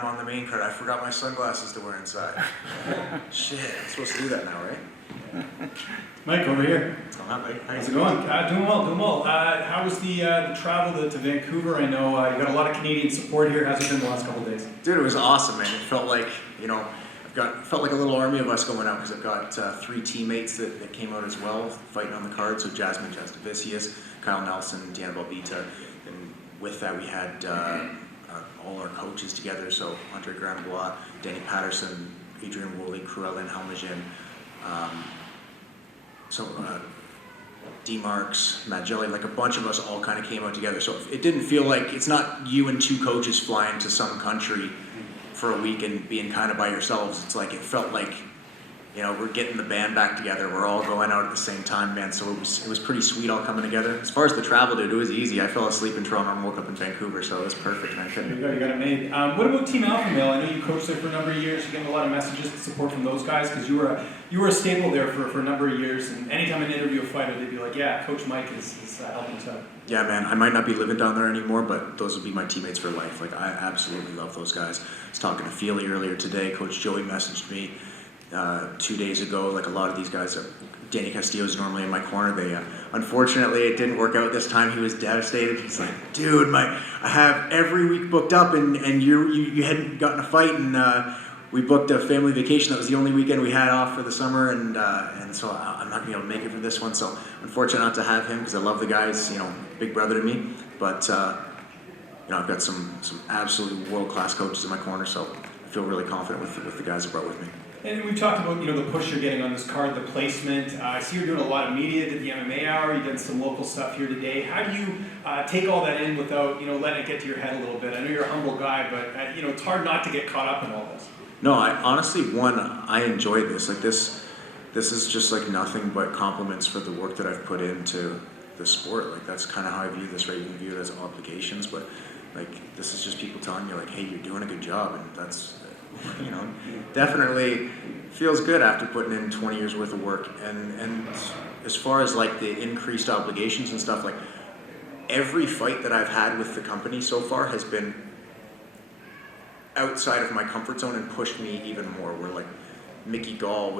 I'm on the main card. I forgot my sunglasses to wear inside. Shit, I'm supposed to do that now, right? Mike, over here. What's going on, buddy? How's it going? Doing well. How was the travel to Vancouver? I know you got a lot of Canadian support here. How's it been the last couple of days? Dude, it was awesome, man. It felt like, felt like a little army of us going out because I've got 3 teammates that came out as well, fighting on the card. So Jasmine Jastovicius, Kyle Nelson, Deanna Balbita, and with that we had all our coaches together. So Andre Graham-Blott, Danny Patterson, Adrian Woolley, Cruellen Helmegen, D. Marks, Matt Jelly, like a bunch of us all kind of came out together. So it didn't feel like, it's not you and 2 coaches flying to some country for a week and being kind of by yourselves. It's like, it felt like, we're getting the band back together. We're all going out at the same time, man. So it was pretty sweet all coming together. As far as the travel, dude, it was easy. I fell asleep in Toronto and woke up in Vancouver, so it was perfect, man. You got it made. What about Team Alpha Male? I know you coached there for a number of years. You're getting a lot of messages and support from those guys because you were a staple there for a number of years. And anytime an interview a fighter, they'd be like, "Yeah, Coach Mike is helping us out." Yeah, man. I might not be living down there anymore, but those would be my teammates for life. Like, I absolutely love those guys. I was talking to Feely earlier today. Coach Joey messaged me 2 days ago. Like, a lot of these guys, Danny Castillo's normally in my corner. They unfortunately it didn't work out this time. He was devastated. He's like, "Dude, I have every week booked up, and you hadn't gotten a fight, and we booked a family vacation. That was the only weekend we had off for the summer, and so I'm not gonna be able to make it for this one. So unfortunate not to have him because I love the guys. Big brother to me. But I've got some absolutely world-class coaches in my corner, so I feel really confident with the guys I brought with me." And we've talked about the push you're getting on this card, the placement. I see you're doing a lot of media. Did the MMA Hour. You did some local stuff here today. How do you take all that in without letting it get to your head a little bit? I know you're a humble guy, but it's hard not to get caught up in all this. No, I honestly, I enjoy this. Like this is just like nothing but compliments for the work that I've put into the sport. Like, that's kind of how I view this, right? You can view it as obligations, but like, this is just people telling you like, "Hey, you're doing a good job," and that's, definitely feels good after putting in 20 years worth of work. And as far as like the increased obligations and stuff, like every fight that I've had with the company so far has been outside of my comfort zone and pushed me even more. Where like Mickey Gall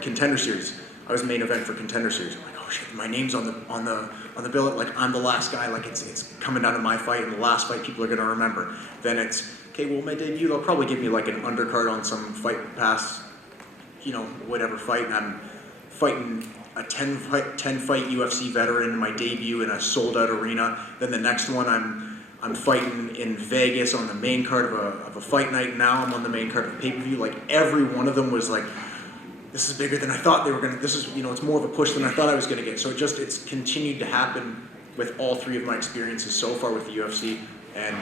Contender Series. I was main event for Contender Series. I'm like, "Oh shit, my name's on the billet. Like, I'm the last guy. Like, it's coming down to my fight, and the last fight people are gonna remember." Then it's okay. Well, my debut, they'll probably give me like an undercard on some Fight Pass, whatever fight, and I'm fighting a 10 fight UFC veteran in my debut in a sold out arena. Then the next one I'm fighting in Vegas on the main card of a fight night. Now I'm on the main card of a pay-per-view. Like, every one of them was like, "This is bigger than I thought they were gonna. This is, it's more of a push than I thought I was gonna get." So it's continued to happen with all 3 of my experiences so far with the UFC, and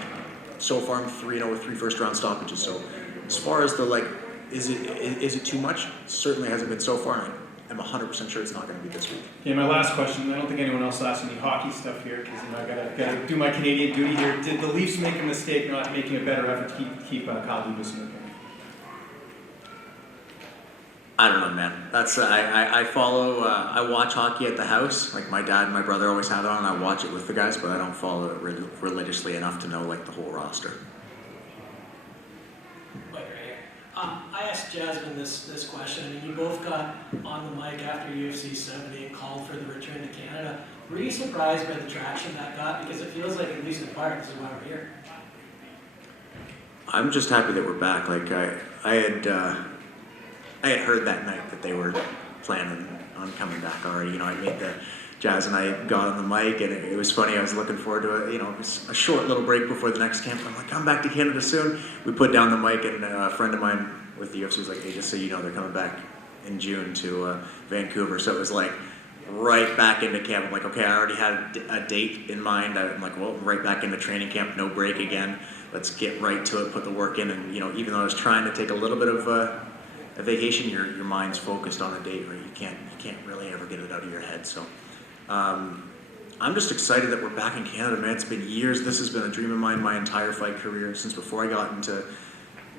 so far I'm 3-0 with 3 first-round stoppages. So as far as the is it too much? Certainly hasn't been so far. I'm 100% sure it's not going to be this week. Yeah, my last question. I don't think anyone else asked any hockey stuff here because I gotta do my Canadian duty here. Did the Leafs make a mistake not making a better effort to keep Kyle Dubas in the game? I don't know, man. That's I follow. I watch hockey at the house. Like, my dad and my brother always have it on. I watch it with the guys, but I don't follow it religiously enough to know like the whole roster. I asked Jasmine this question. I mean, you both got on the mic after UFC 70 and called for the return to Canada. Were you surprised by the traction that got? Because it feels like, at least in part, this is why we're here. I'm just happy that we're back. Like, I had heard that night that they were planning on coming back already. I made Jazz and I got on the mic, and it was funny. I was looking forward to it. It was a short little break before the next camp. I'm like, "Come back to Canada soon." We put down the mic, and a friend of mine with the UFC was like, "Hey, just so you know, they're coming back in June to Vancouver." So it was like right back into camp. I'm like, okay, I already had a date in mind. I'm like, well, right back into training camp, no break again. Let's get right to it, put the work in. And even though I was trying to take a little bit of a vacation, your mind's focused on a date, right? You can't really ever get it out of your head. So I'm just excited that we're back in Canada, man. It's been years. This has been a dream of mine my entire fight career. Since before I got into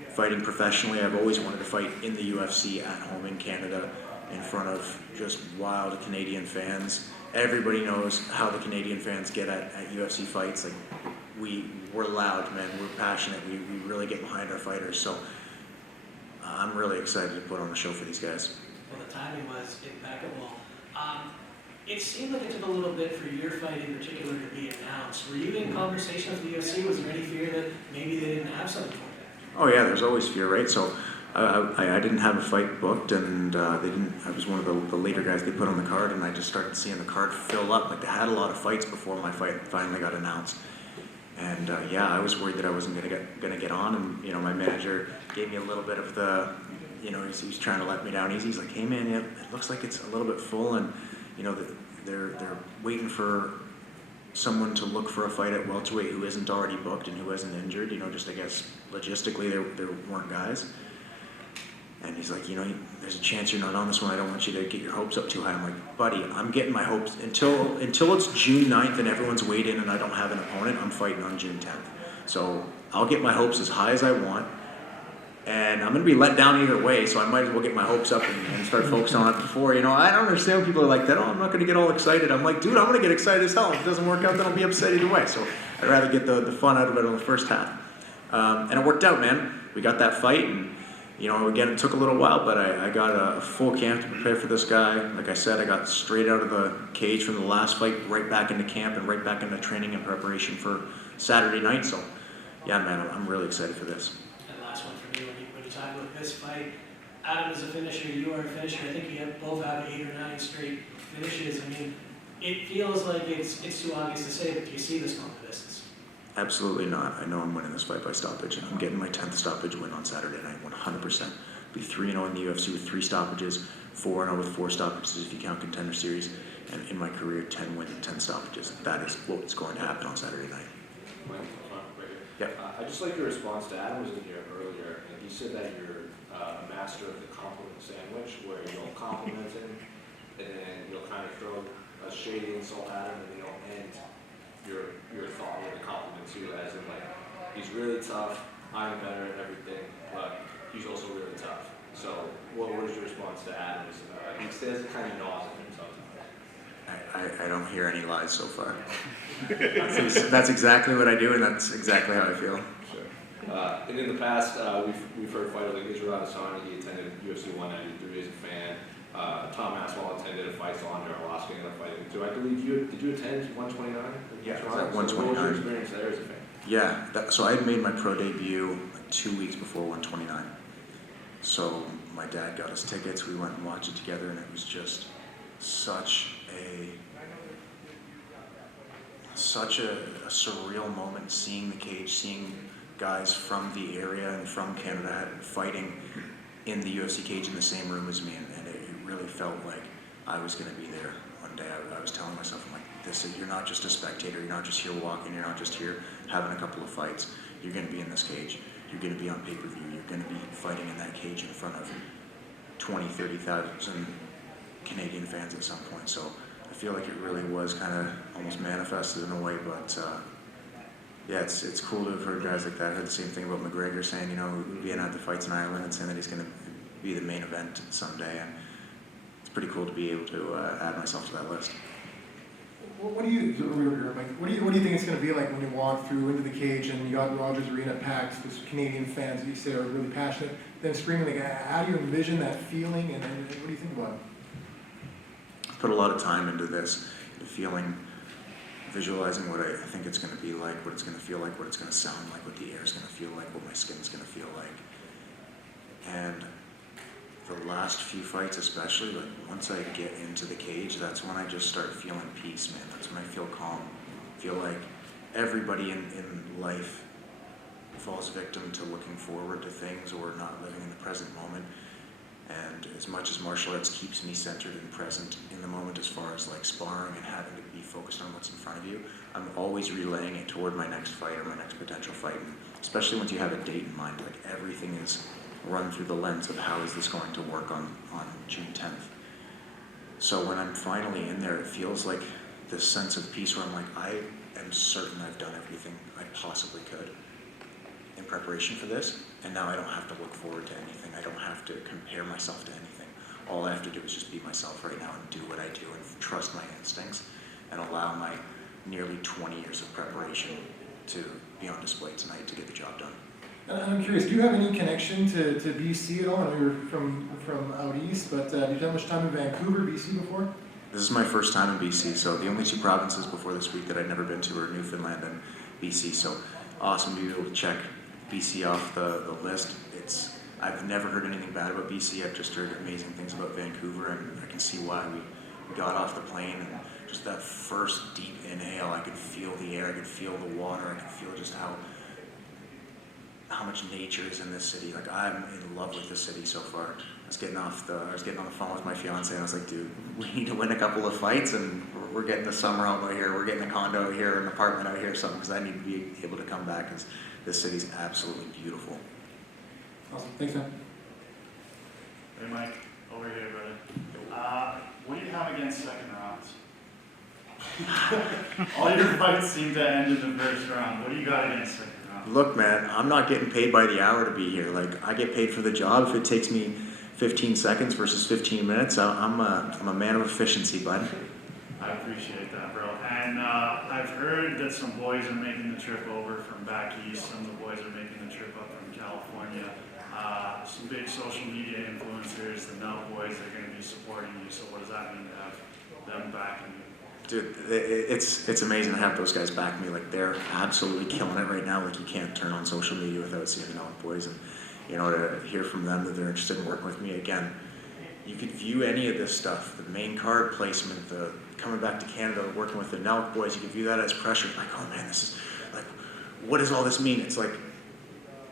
fighting professionally, I've always wanted to fight in the UFC at home in Canada in front of just wild Canadian fans. Everybody knows how the Canadian fans get at UFC fights. Like, we we're loud, man. We're passionate. We really get behind our fighters. So I'm really excited to put on the show for these guys. Well, the timing was impeccable. It seemed like it took a little bit for your fight in particular to be announced. Were you in conversation with the UFC? Was there any fear that maybe they didn't have something for you? Oh yeah, there's always fear, right? So I didn't have a fight booked, and they didn't. I was one of the later guys they put on the card, and I just started seeing the card fill up. Like they had a lot of fights before my fight finally got announced, and yeah, I was worried that I wasn't gonna get on, and my manager gave me a little bit of the, he was trying to let me down easy. He's like, hey man, yeah, it looks like it's a little bit full, and they're waiting for someone to look for a fight at welterweight who isn't already booked and who isn't injured. Just I guess logistically there weren't guys. And he's like, there's a chance you're not on this one. I don't want you to get your hopes up too high. I'm like, buddy, I'm getting my hopes until it's June 9th and everyone's weighed in and I don't have an opponent. I'm fighting on June 10th. So I'll get my hopes as high as I want. And I'm going to be let down either way, so I might as well get my hopes up and start focusing on it before. I don't understand when people are like that. Oh, I'm not going to get all excited. I'm like, dude, I'm going to get excited as hell. If it doesn't work out, then I'll be upset either way. So I'd rather get the fun out of it on the first half. And it worked out, man. We got that fight, and again, it took a little while, but I got a full camp to prepare for this guy. Like I said, I got straight out of the cage from the last fight, right back into camp and right back into training and preparation for Saturday night. So, yeah, man, I'm really excited for this. And last one for me, when you talk about this fight, Adam is a finisher, you are a finisher. I think you both have 8 or 9 straight finishes. I mean, it feels like it's too obvious to say, but do you see this going the distance? Absolutely not. I know I'm winning this fight by stoppage. I'm getting my 10th stoppage win on Saturday night, 100%. Be 3-0 in the UFC with 3 stoppages, 4-0 with 4 stoppages if you count Contender Series, and in my career, 10 wins and 10 stoppages. That is what's going to happen on Saturday night. Yeah. I just like your response to Adam was in here earlier, and he said that you're a master of the compliment sandwich, where you'll compliment him, and then you'll kind of throw a shady insult at him, and then you'll end your thought with a compliment too, as in like, he's really tough, I'm better at everything, but he's also really tough. So what was your response to Adam? He says it kind of gnaws at him sometimes. I don't hear any lies so far. That's exactly what I do, and that's exactly how I feel. Sure. And in the past, we've heard fighters like Israel Adesanya. He attended UFC 193 as a fan. Tom Aspinall attended a fight on there, Alaska in a fight too. I believe did you attend 129? Yeah, so what 129. was your experience there as a fan? Yeah, so I had made my pro debut like 2 weeks before 129. So my dad got us tickets. We went and watched it together, and it was just such a surreal moment, seeing the cage, seeing guys from the area and from Canada fighting in the UFC cage in the same room as me, and it really felt like I was going to be there one day. I was telling myself, I'm like, you're not just a spectator, you're not just here walking, you're not just here having a couple of fights, you're going to be in this cage, you're going to be on pay-per-view, you're going to be fighting in that cage in front of 20, 30,000 Canadian fans at some point. So I feel like it really was kind of almost manifested in a way, but yeah, it's cool to have heard guys like that. I heard the same thing about McGregor saying, being at the fights in Ireland and saying that he's going to be the main event someday, and it's pretty cool to be able to add myself to that list. What do you think it's going to be like when you walk through into the cage and you got Rogers Arena packed with Canadian fans that you say are really passionate, then screaming? Like, how do you envision that feeling, and what do you think about it? I've put a lot of time into this, the feeling, visualizing what I think it's going to be like, what it's going to feel like, what it's going to sound like, what the air is going to feel like, what my skin's going to feel like. And the last few fights especially, like once I get into the cage, that's when I just start feeling peace, man. That's when I feel calm. I feel like everybody in life falls victim to looking forward to things or not living in the present moment. And as much as martial arts keeps me centered and present in the moment as far as like sparring and having to be focused on what's in front of you, I'm always relaying it toward my next fight or my next potential fight. And especially once you have a date in mind, like everything is run through the lens of how is this going to work on June 10th. So when I'm finally in there, it feels like this sense of peace where I'm like, I am certain I've done everything I possibly could in preparation for this, and now I don't have to look forward to anything. I don't have to compare myself to anything. All I have to do is just be myself right now and do what I do and trust my instincts and allow my nearly 20 years of preparation to be on display tonight to get the job done. And I'm curious, do you have any connection to BC at all? I know you're from out east, but have you done much time in Vancouver, BC before? This is my first time in BC, so the only two provinces before this week that I'd never been to are Newfoundland and BC, so awesome to be able to check BC off the list. I've never heard anything bad about BC. I've just heard amazing things about Vancouver, and I can see why we got off the plane, and just that first deep inhale, I could feel the air, I could feel the water, I could feel just how much nature is in this city. Like, I'm in love with the city so far. I was getting on the phone with my fiance, and I was like, dude, we need to win a couple of fights, and we're getting a summer home out here, we're getting a condo out here, an apartment out here, something, because I need to be able to come back, because this city's absolutely beautiful. Awesome, thanks, man. Hey Mike, over here, brother. What do you have against second rounds? All your fights seem to end in the first round. What do you got against second round? Look, man, I'm not getting paid by the hour to be here. Like, I get paid for the job. If it takes me 15 seconds versus 15 minutes, I'm a man of efficiency, bud. I appreciate that, bro. And I've heard that some boys are making the trip over from back east. Some of the boys are making the trip up from California. Some big social media influencers, the Malott boys, are going to be supporting you. So what does that mean to have them backing you? Dude, it's amazing to have those guys back me. Like, they're absolutely killing it right now. Like, you can't turn on social media without seeing the Malott boys, and to hear from them that they're interested in working with me again. You could view any of this stuff, the main card placement, the coming back to Canada, working with the Malott boys. You could view that as pressure. Like, oh man, this is like, what does all this mean? It's like,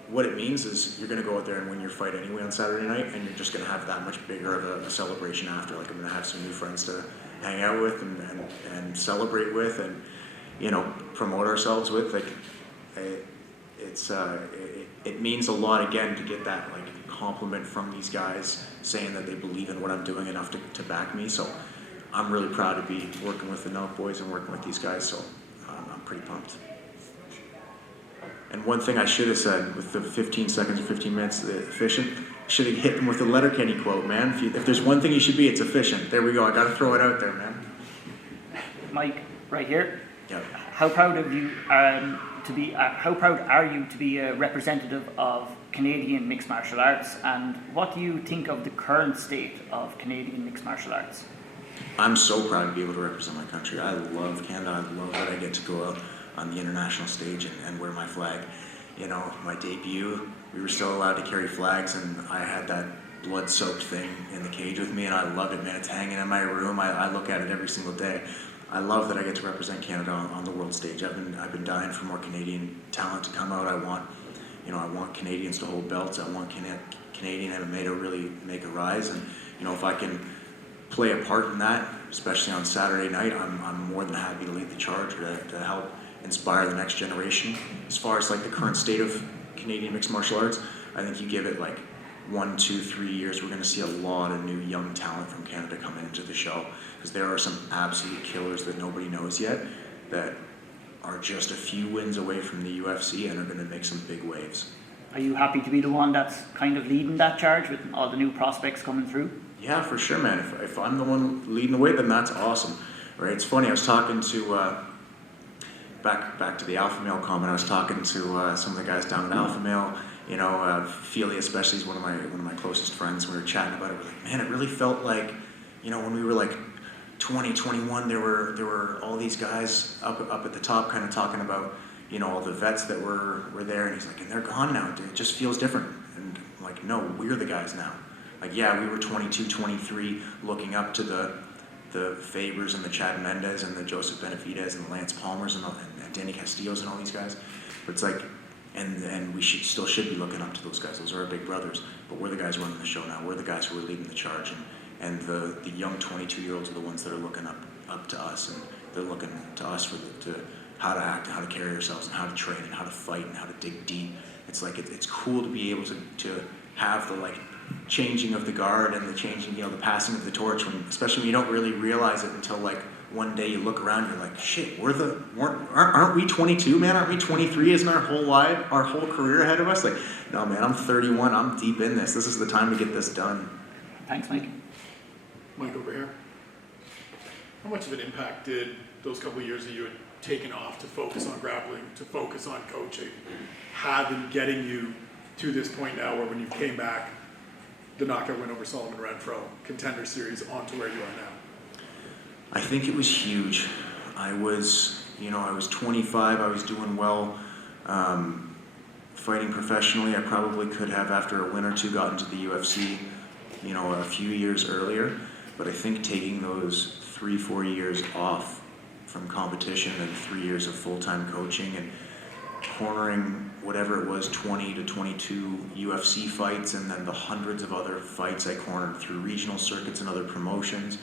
what it means is you're going to go out there and win your fight anyway on Saturday night, and you're just going to have that much bigger of a celebration after. Like, I'm going to have some new friends to hang out with and celebrate with, and promote ourselves with. Like, it means a lot again to get that like compliment from these guys saying that they believe in what I'm doing enough to back me. So I'm really proud to be working with the Malott boys and working with these guys. So I'm pretty pumped. And one thing I should have said with the 15 seconds or 15 minutes efficient, should have hit them with the Letterkenny quote, man. If there's one thing you should be, it's efficient. There we go. I got to throw it out there, man. Mike, right here. Yep. How proud of you how proud are you to be a representative of Canadian mixed martial arts, and what do you think of the current state of Canadian mixed martial arts? I'm so proud to be able to represent my country. I love Canada. I love that I get to go out on the international stage and wear my flag. My debut, we were still allowed to carry flags, and I had that blood-soaked thing in the cage with me, and I loved it, man. It's hanging in my room. I look at it every single day. I love that I get to represent Canada on the world stage. I've been dying for more Canadian talent to come out. I want Canadians to hold belts. I want Canadian MMA to really make a rise, and if I can play a part in that, especially on Saturday night, I'm more than happy to lead the charge to help inspire the next generation. As far as like the current state of Canadian mixed martial arts, I think you give it like 1, 2, 3 years, we're going to see a lot of new young talent from Canada coming into the show, because there are some absolute killers that nobody knows yet that are just a few wins away from the UFC and are going to make some big waves. Are you happy to be the one that's kind of leading that charge with all the new prospects coming through? Yeah, for sure, man. If I'm the one leading the way, then that's awesome, right? It's funny, I was talking to, back to the Alpha Male comment, I was talking to some of the guys down at Alpha Male, Feely especially is one of my closest friends. We were chatting about it. We're like, man, it really felt like, when we were like 20, 21, there were all these guys up at the top kind of talking about, all the vets that were there, and he's like, and they're gone now, dude. It just feels different. And I'm like, no, we're the guys now. Like, yeah, we were 22, 23, looking up to the Fabers and the Chad Mendez and the Joseph Benavidez and the Lance Palmers and Danny Castillos and all these guys. But it's like, and we should be looking up to those guys. Those are our big brothers. But we're the guys running the show now. We're the guys who are leading the charge. And the young 22-year-olds are the ones that are looking up to us, and they're looking to us for how to act, how to carry ourselves, and how to train, and how to fight, and how to dig deep. It's like it's cool to be able to have the like changing of the guard and the changing, the passing of the torch, especially when you don't really realize it until like one day you look around, you're like, shit, aren't we 22, man? Aren't we 23? Isn't our whole career ahead of us? Like, no, man, I'm 31. I'm deep in this. This is the time to get this done. Thanks, Mike. Mike over here. How much of an impact did those couple of years that you taken off to focus on grappling, to focus on coaching, have in getting you to this point now where when you came back, the knockout win over Solomon Renfro, Contender Series, on to where you are now? I think it was huge. I was 25, I was doing well, fighting professionally. I probably could have, after a win or two, gotten to the UFC, a few years earlier. But I think taking those 3-4 years off from competition and 3 years of full-time coaching and cornering whatever it was, 20 to 22 UFC fights, and then the hundreds of other fights I cornered through regional circuits and other promotions,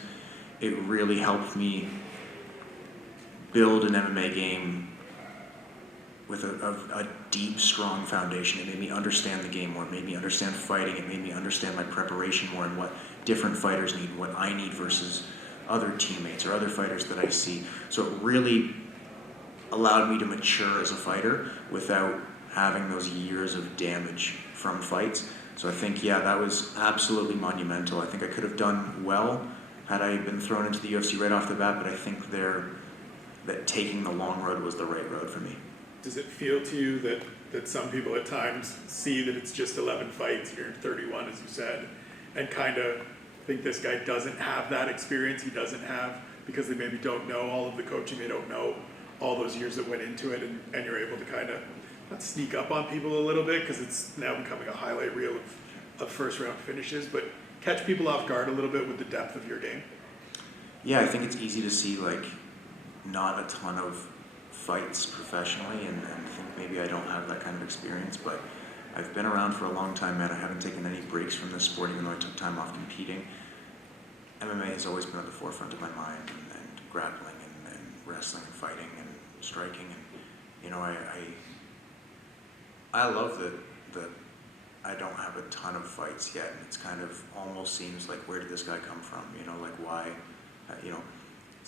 it really helped me build an MMA game with a deep, strong foundation. It made me understand the game more. It made me understand fighting. It made me understand my preparation more and what different fighters need, what I need versus other teammates or other fighters that I see. So it really allowed me to mature as a fighter without having those years of damage from fights. So I think, yeah, that was absolutely monumental. I think I could have done well had I been thrown into the UFC right off the bat, but I think that taking the long road was the right road for me. Does it feel to you that some people at times see that it's just 11 fights, you're 31 as you said, and kind of think this guy doesn't have that experience he doesn't have because they maybe don't know all of the coaching, they don't know all those years that went into it, and you're able to kind of not sneak up on people a little bit because it's now becoming a highlight reel of first round finishes, but catch people off guard a little bit with the depth of your game? Yeah, I think it's easy to see not a ton of fights professionally and think maybe I don't have that kind of experience, but I've been around for a long time, man. I haven't taken any breaks from this sport, even though I took time off competing. MMA has always been at the forefront of my mind, and grappling and wrestling and fighting and striking, and I love that I don't have a ton of fights yet, and it's kind of almost seems like, where did this guy come from? Why?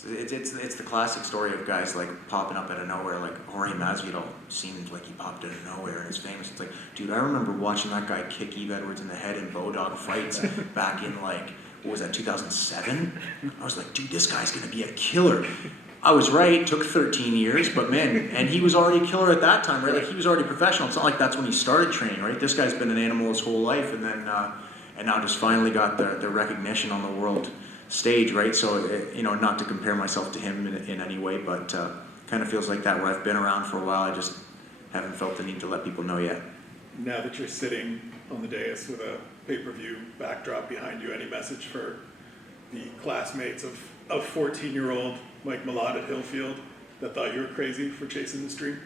It's the classic story of guys popping up out of nowhere. Jorge Masvidal seemed like he popped out of nowhere and is famous. It's dude, I remember watching that guy kick Eve Edwards in the head in Bodog fights back in what was that, 2007? I was like, dude, this guy's gonna be a killer. I was right. Took 13 years, but man, and he was already a killer at that time, right? He was already professional. It's not like that's when he started training, right? This guy's been an animal his whole life, and then and now just finally got the recognition on the world stage, right? So, not to compare myself to him in any way, but kind of feels like that, where I've been around for a while. I just haven't felt the need to let people know yet. Now that you're sitting on the dais with a pay-per-view backdrop behind you, any message for the classmates of 14-year-old Mike Malott at Hillfield that thought you were crazy for chasing this dream?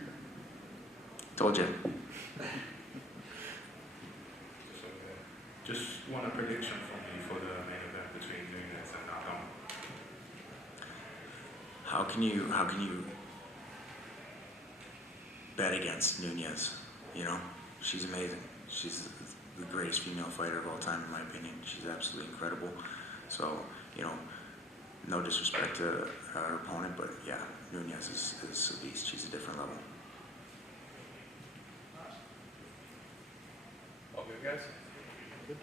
Told you. Just want a prediction from me for the main event between Nunes and Nakam. How can you bet against Nunes? She's amazing. She's the greatest female fighter of all time, in my opinion. She's absolutely incredible. So, no disrespect to her opponent, but yeah, Nunes is a beast. She's a different level. All good, guys? Good.